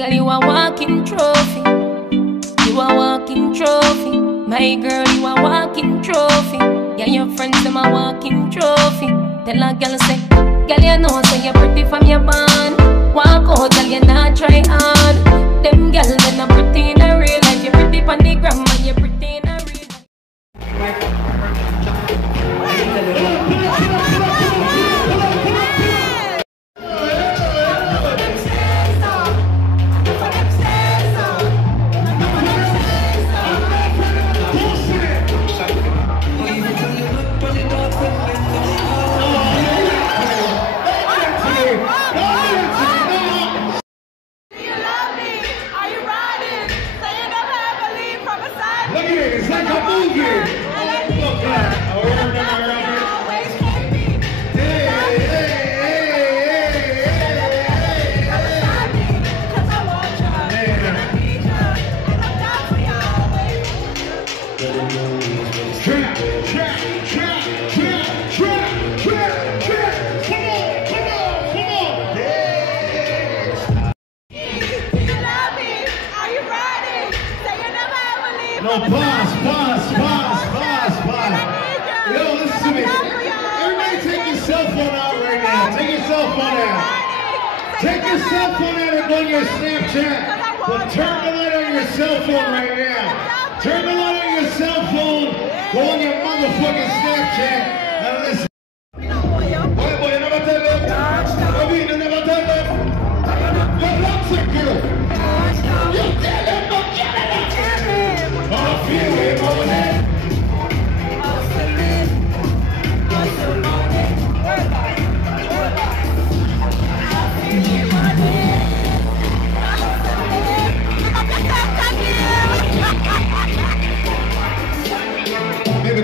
Girl, you a walking trophy. You a walking trophy. My girl, you a walking trophy. Yeah, your friends, them a walking trophy. Tell a girl say, girl, you know say you're pretty from your band. Walk out, girl, you not try hard. Them girls, they not pretty in a real life. You're pretty on the gram, and you're pretty in a real life. No, pause. Yo, listen to me. Everybody take your cell phone out right now. Take your cell phone out. Take your cell phone out and go on your Snapchat. But turn the light on your cell phone right now. Turn the light on your cell phone. Go on your motherfucking Snapchat and listen. Boy, you never tell them. Bobby, you never tell them. Your lungs are good. You tell them, don't get it. I feel it on it. Maybe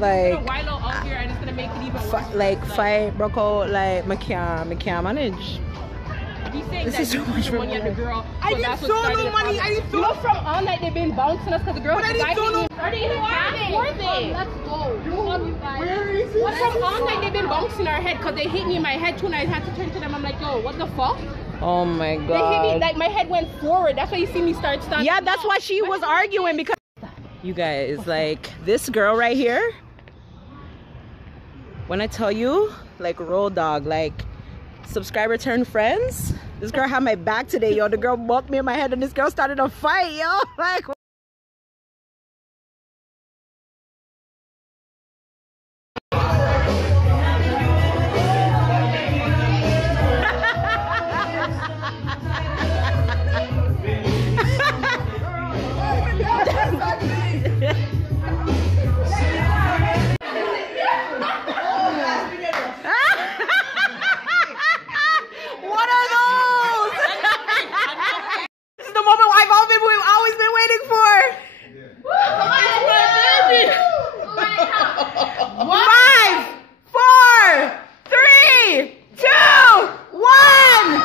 like Wilo out here and it's gonna make it even worse. like fight broke out, like I can't manage. He's saying This that is so you much the money for at the girl. I so didn't that's what throw started no the money. problem. I didn't You throw. know, from all night they've been bouncing us because the girls But I didn't throw no. are they even worth it? Let's go. Where is it? From all night they've been bouncing our head because they hit me in my head too and I had to turn to them. I'm like, yo, what the fuck? Oh my They hit me, god. like my head went forward. That's why you see me start standing. Yeah, that's why she was arguing, because you guys, like this girl right here, when I tell you, like road dog, like subscriber turned friends, this girl had my back today, yo. The girl bumped me in my head and this girl started a fight, yo. Like what are those? This is the moment we've always been waiting for. 5, 4, 3, 2, 1.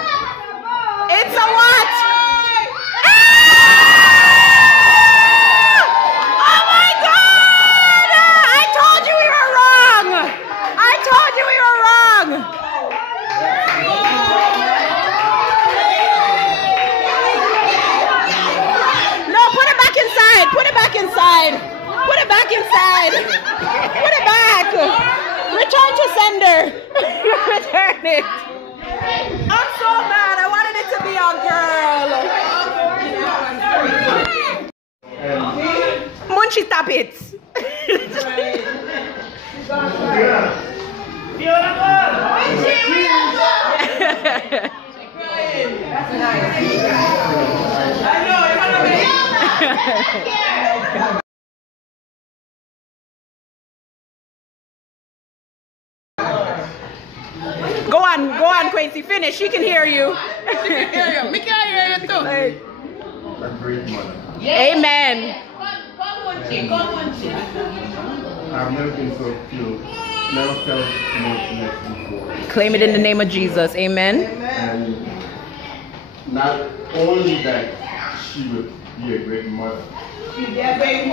It's a what? Oh my god! I told you we were wrong! I told you we were wrong! No, put it back inside! Put it back inside! Put it back inside! Put it back! Return to sender! Return it! I'm so mad! I wanted it to be a girl! Munchie, stop it! Go on, Quincy, finish. She can hear you. Me can't hear you too. A great mother. Amen. I've never been so filled, never felt more connected before. Claim it in the name of Jesus. Amen. And not only that she would be a great mother, she would be